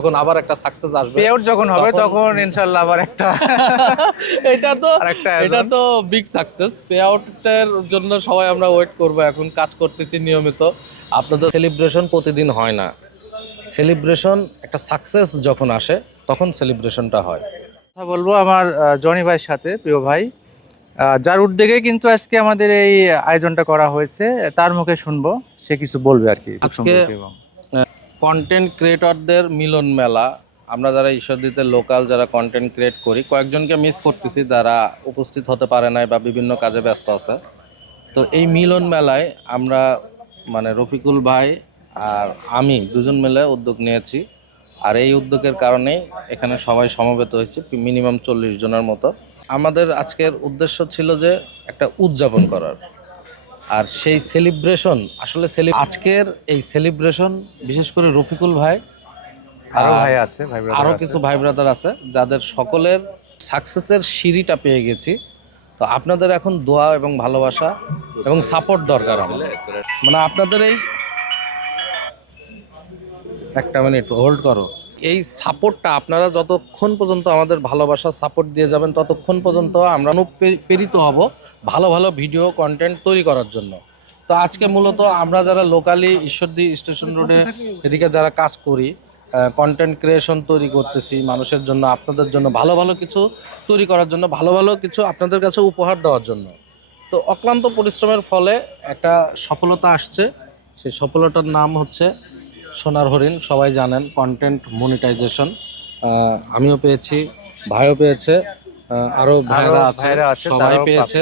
যখন আবার একটা সাকসেস আসবে, পেআউট যখন হবে তখন ইনশাআল্লাহ আবার একটা এটা তো আরেকটা এটা আয়োজন। তো বিগ সাকসেস। পে আউটের জন্য সবাই আমরা ওয়েট করব, এখন কাজ করতেছি নিয়মিত। আপনাদের সেলিব্রেশন প্রতিদিন হয় না, সেলিব্রেশন একটা সাকসেস যখন আসে তখন সেলিব্রেশনটা হয়। কথা বলবো আমার জনি ভাইয়ের সাথে, প্রিয় ভাই, যার উদ্যোগে কিন্তু আজকে আমাদের এই আয়োজনটা করা হয়েছে। তার মুখে শুনবো সে কিছু বলবে আর কি আজকে কন্টেন্ট ক্রিয়েটরদের মিলন মেলা। আমরা যারা ঈশ্বরদীতে লোকাল যারা কন্টেন্ট ক্রিয়েট করি, কয়েকজনকে মিস করতেছি যারা উপস্থিত হতে পারে নাই বা বিভিন্ন কাজে ব্যস্ত আছে। তো এই মিলন মেলায় আমরা মানে রফিকুল ভাই আর আমি দুজন মিলে উদ্যোগ নিয়েছি। আর এই উদ্যোগের কারণেই এখানে সবাই সমবেত হয়েছে, মিনিমাম 40 জনের মতো। আমাদের আজকের উদ্দেশ্য ছিল যে একটা উদযাপন করার, আর সেই সেলিব্রেশন আসলে আজকের এই সেলিব্রেশন বিশেষ করে রফিকুল ভাই আরো আর ভাই আছে, ভাই ব্রাদার আরও আছে। কিছু ভাই ব্রাদার আছে যাদের সকলের সাকসেসের সিঁড়িটা পেয়ে গেছি। তো আপনাদের এখন দোয়া এবং ভালোবাসা এবং সাপোর্ট দরকার আমাদের। মানে আপনাদের এই একটা মিনিট হোল্ড করো, এই সাপোর্টটা আপনারা যতক্ষণ পর্যন্ত আমাদের ভালোবাসা সাপোর্ট দিয়ে যাবেন ততক্ষণ পর্যন্ত আমরা প্রেরিত হব ভালো ভালো ভিডিও কন্টেন্ট তৈরি করার জন্য। তো আজকে মূলত আমরা যারা লোকালি ঈশ্বরদী স্টেশন রোডে এদিকে যারা কাজ করি, কন্টেন্ট ক্রিয়েশন তৈরি করতেছি মানুষের জন্য, আপনাদের জন্য ভালো ভালো কিছু তৈরি করার জন্য, ভালো ভালো কিছু আপনাদের কাছে উপহার দেওয়ার জন্য। তো অক্লান্ত পরিশ্রমের ফলে একটা সফলতা আসছে। সেই সফলতার নাম হচ্ছে সোনার হরিণ। সবাই জানেন কন্টেন্ট মনিটাইজেশন। আমিও পেয়েছি, ভাইও পেয়েছে, আরও ভাইরা আছে, সবাই পেয়েছে,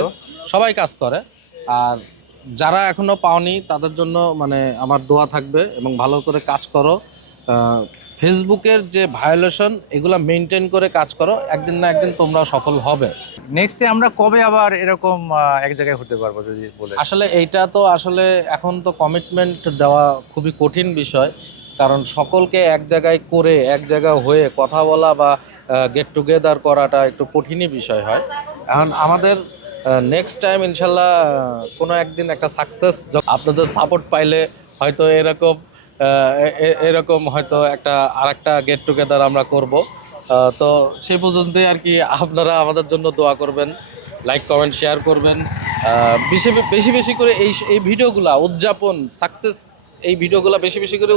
সবাই কাজ করে। আর যারা এখনও পাওনি তাদের জন্য মানে আমার দোয়া থাকবে এবং ভালো করে কাজ করো। ফেসবুকের যে ভায়োলেশন এগুলো মেনটেন করে কাজ করো, একদিন না একদিন তোমরা সফল হবে। নেক্সটে আমরা কবে আবার এরকম এক জায়গায় হতে পারবো যদি বলে? আসলে এইটা তো আসলে এখন তো কমিটমেন্ট দেওয়া খুবই কঠিন বিষয়, কারণ সকলকে এক জায়গায় করে এক জায়গায় হয়ে কথা বলা বা গেট টুগেদার করাটা একটু কঠিনই বিষয় হয়। এখন আমাদের নেক্সট টাইম ইনশাল্লাহ কোনো একদিন একটা সাকসেস আপনাদের সাপোর্ট পাইলে হয়তো এরকম এরকম হয়তো একটা আরেকটা গেট টুগেদার আমরা করব। তো সেই পর্যন্তই আর কি, আপনারা আমাদের জন্য দোয়া করবেন, লাইক কমেন্ট শেয়ার করবেন, বেশি বেশি বেশি করে এই ভিডিওগুলা উদযাপন সাকসেস, এই ভিডিওগুলো বেশি বেশি করে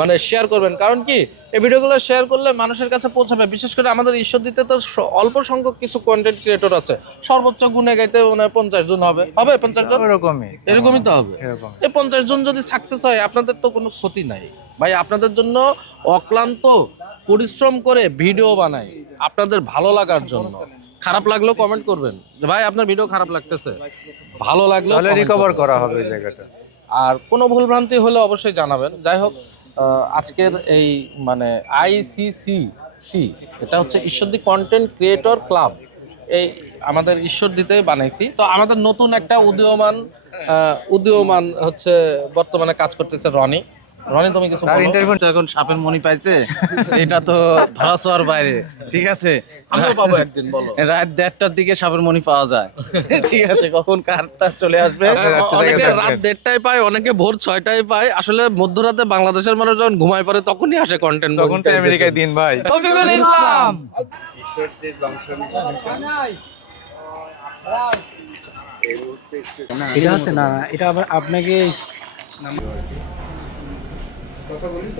মানে শেয়ার করবেন। কারণ কি, এই ভিডিওগুলো শেয়ার করলে মানুষের কাছে পৌঁছাবে। বিশেষ করে আমাদের ঈশ্বরদীতে তো অল্প সংখ্যক কিছু কন্টেন্ট ক্রিয়েটর আছে, সর্বোচ্চ গুণে গাইতে মনে হয় 50 জন হবে 50 জন এরকমই তো হবে। এই 50 জন যদি সাকসেস হয় আপনাদের তো কোনো ক্ষতি নাই ভাই। আপনাদের জন্য অক্লান্ত পরিশ্রম করে ভিডিও বানাই আপনাদের ভালো লাগার জন্য। খারাপ লাগলেও কমেন্ট করবেন যে ভাই আপনার ভিডিও খারাপ লাগতেছে, ভালো লাগলেও রিকভার করা হবে এই জায়গাটা। আর কোনো ভুলভ্রান্তি হলে অবশ্যই জানাবেন। যাই হোক, আজকের এই মানে ICCC, এটা হচ্ছে ঈশ্বরদী কন্টেন্ট ক্রিয়েটর ক্লাব, এই আমাদের ঈশ্বরদীতে বানাইছি। তো আমাদের নতুন একটা উদীয়মান হচ্ছে বর্তমানে কাজ করতেছে রনি। রনি তুমি কিছু বলো। ইন্টারভিউ এখন সাপের মনি পাইছে, এটা তো ধরা ছোঁয়ার বাইরে। ঠিক আছে, আমিও পাবো একদিন, বলো। রাত 1:30টার দিকে সাপের মনি পাওয়া যায়। ঠিক আছে, কখন কারটা চলে আসবে। অনেকে রাত 1:30টায় পায়, অনেকে ভোর 6টায় পায়। আসলে মধ্যরাতে বাংলাদেশের মানুষ যখন ঘুমায় পড়ে তখনই আসে কন্টেন্ট। তখন তো আমেরিকায় দিন ভাই। রফিকুল ইসলাম এটা হচ্ছে না, এটা আবার আপনাকে কথা বলিস।